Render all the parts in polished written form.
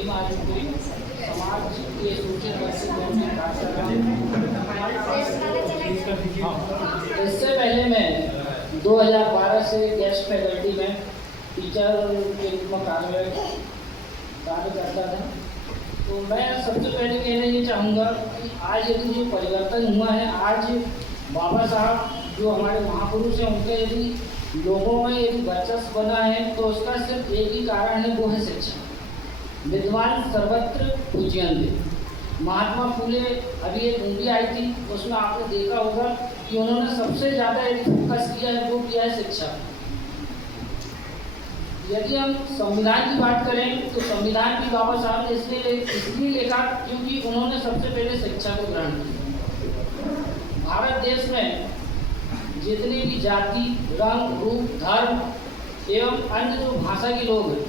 मुहिम आ चुकी है। समाज के सूचित वर्ग में खास कर इससे पहले मैं 2012 से गेस्ट फैकल्टी में टीचर के रूप में कार्य करता था। तो मैं सबसे पहले कहना ये चाहूँगा कि आज यदि जो परिवर्तन हुआ है, आज बाबा साहब जो हमारे महापुरुष हैं उनके यदि लोगों में यदि वर्चस्व बना है तो उसका सिर्फ एक ही कारण है, वो है शिक्षा। विद्वान सर्वत्र पूज्यन्ते। महात्मा फूले अभी एक मूवी आई थी, उसमें आपने देखा होगा कि उन्होंने सबसे ज़्यादा यदि फोकस किया है वो किया है शिक्षा। यदि हम संविधान की बात करें तो संविधान भी बाबा साहब ने इसलिए लिखा क्योंकि उन्होंने सबसे पहले शिक्षा को ग्रहण किया। भारत देश में जितनी भी जाति, रंग, रूप, धर्म एवं अन्य जो भाषा के लोग हैं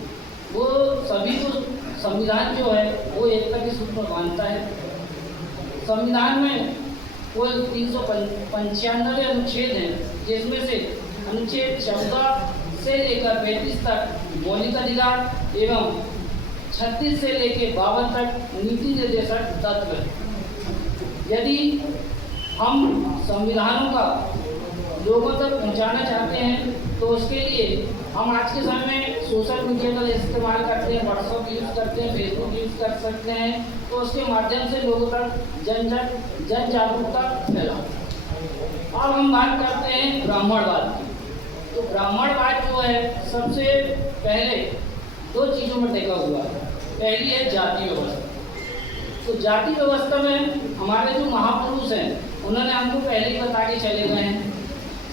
वो सभी को संविधान जो है वो एकता के सूत्र में मानता है। संविधान में कुल 395 अनुच्छेद हैं, जिसमें से अनुच्छेद 14 से लेकर 35 तक मौलिक अधिकार एवं 36 से लेकर 52 तक नीति निर्देशक तत्व है। यदि हम संविधानों का लोगों तक पहुंचाना चाहते हैं तो उसके लिए हम आज के समय में सोशल मीडिया का इस्तेमाल करते हैं, व्हाट्सएप यूज़ करते हैं, फेसबुक यूज़ कर सकते हैं। तो उसके माध्यम से लोगों तक जन जागरूकता फैला। अब हम बात करते हैं ब्राह्मणवाद की। तो ब्राह्मणवाद जो है सबसे पहले दो चीज़ों में टिका हुआ है। पहली है जाति व्यवस्था। तो जाति व्यवस्था में हमारे जो महापुरुष हैं उन्होंने हमको पहले ही बता के चले गए हैं।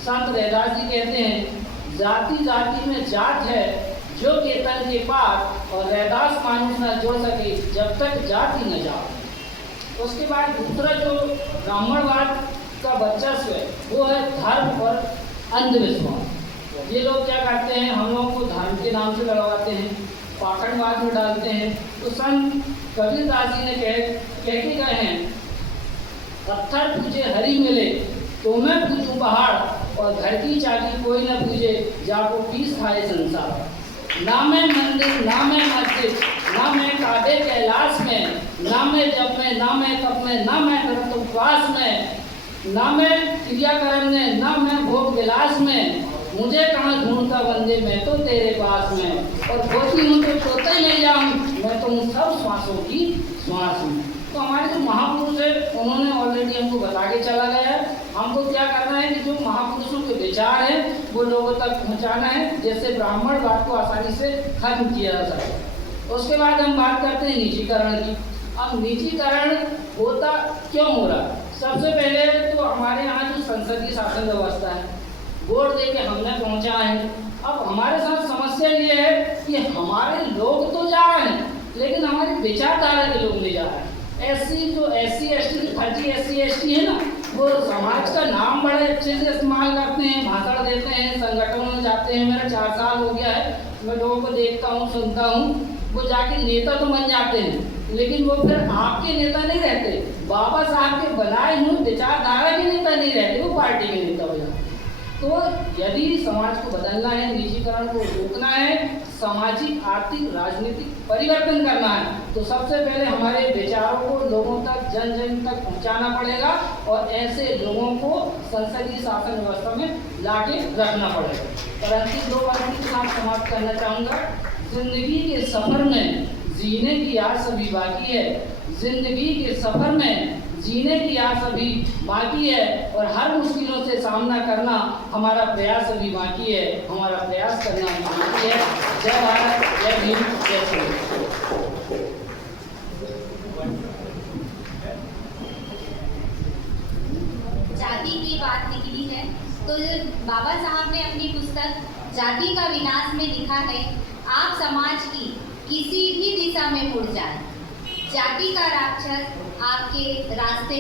संत रैदास जी कहते हैं, जाति जाति में जात है जो केतन के पार, और रैदास मानुष न जोड़ सके जब तक जाति न जाओ। उसके बाद दूसरा जो ब्राह्मणवाद का वर्चस्व है वो है धर्म और अंधविश्वास। ये लोग क्या करते हैं, हम लोगों को धर्म के नाम से लड़वाते हैं, पाखंडवाद में डालते हैं। तो संत कबीरदास जी ने कह के गए हैं, पत्थर पूछे हरी मिले तो मैं पूछूं पहाड़, और घर की चाबी कोई न पूछे जाको पीस खाए संसार। ना मैं मंदिर, ना मैं मस्जिद, ना मैं काबे कैलाश में, ना मैं जप में, ना मैं तप में, ना मैं व्रत उपवास में, ना मैं क्रियाकर्म में, ना मैं भोग विलास में, मुझे कहाँ ढूंढता बंदे, मैं तो तेरे पास में। और होती हूँ तो सोता ही नहीं जाऊँ, मैं तो उन सब श्वासों की श्वास हूँ। तो हमारे जो महापुरुष है उन्होंने ऑलरेडी हमको बता के चला गया है। हमको क्या करना है कि जो महापुरुषों के विचार हैं वो लोगों तक पहुंचाना है, जिससे ब्राह्मणवाद को आसानी से खत्म किया जा सके। उसके बाद हम बात करते हैं निजीकरण की। अब निजीकरण होता क्यों हो रहा? सबसे पहले तो हमारे यहाँ जो संसदीय शासन व्यवस्था है, वोट दे के हमने पहुँचा है। अब हमारे साथ समस्या ये है कि हमारे लोग तो जा रहे हैं लेकिन हमारी विचारधारा के लोग नहीं जा रहे हैं। एससी एसटी की फर्जी SC ST है ना, वो समाज का नाम बड़े अच्छे से इस्तेमाल करते हैं, भाषण देते हैं, संगठनों में जाते हैं। मेरा 4 साल हो गया है, मैं लोगों को देखता हूँ, सुनता हूँ। वो जाके नेता तो बन जाते हैं लेकिन वो फिर आपके नेता नहीं रहते, बाबा साहब के बनाए हुए विचारधारा के नेता नहीं रहते, वो पार्टी के नेता हो जाते। तो यदि समाज को बदलना है, निजीकरण को रोकना है, सामाजिक, आर्थिक, राजनीतिक परिवर्तन करना है, तो सबसे पहले हमारे विचारों को लोगों तक, जन जन तक पहुंचाना पड़ेगा और ऐसे लोगों को संसदीय शासन व्यवस्था में लाके रखना पड़ेगा। परंतु 2 बात के साथ समाप्त करना चाहूँगा। जिंदगी के सफर में जीने की आस अभी बाकी है, जिंदगी के सफर में जीने की आस अभी बाकी है, और हर मुश्किलों से सामना करना हमारा प्रयास अभी बाकी है, हमारा प्रयास करना बाकी है। जय भारत, जय भीम, जय श्री। जाति की बात निकली है तो बाबा साहब ने अपनी पुस्तक जाति का विनाश में लिखा है, आप समाज की किसी भी दिशा में मुड़ जाए, जाति का राक्षस आपके रास्ते